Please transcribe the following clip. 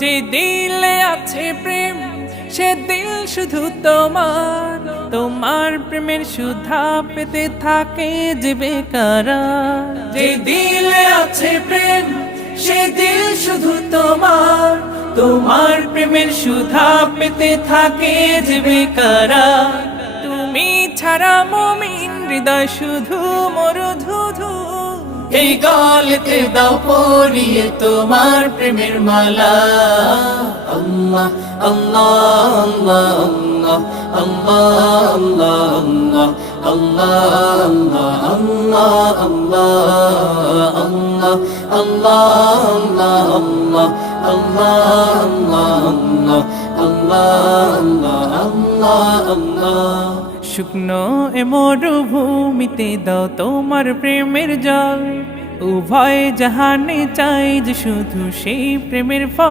যে দিলে আছে প্রেম সে দিল শুধু তোমার, তোমার প্রেমের সুধা পেতে থাকে যে বেকারার। যে দিলে আছে প্রেম সে দিল শুধু তোমার, তোমার প্রেমের সুধা পেতে থাকে যে বেকারার। তুমি ছাড়া মুমিন হৃদয় শুধু মরুধুধু, এই গলেতে দাও পরিয়ে তোমার প্রেমের মালা। আল্লাহ আল্লাহ আল্লাহ আল্লাহ আল্লাহ আল্লাহ আল্লাহ আল্লাহ আল্লাহ আল্লাহ আল্লাহ আল্লাহ আল্লাহ। শুকনো এ মরুভূমিতে দাও তোমার প্রেমের জল, উভয় জাহানে চাই যে শুধু সেই প্রেমের ফল।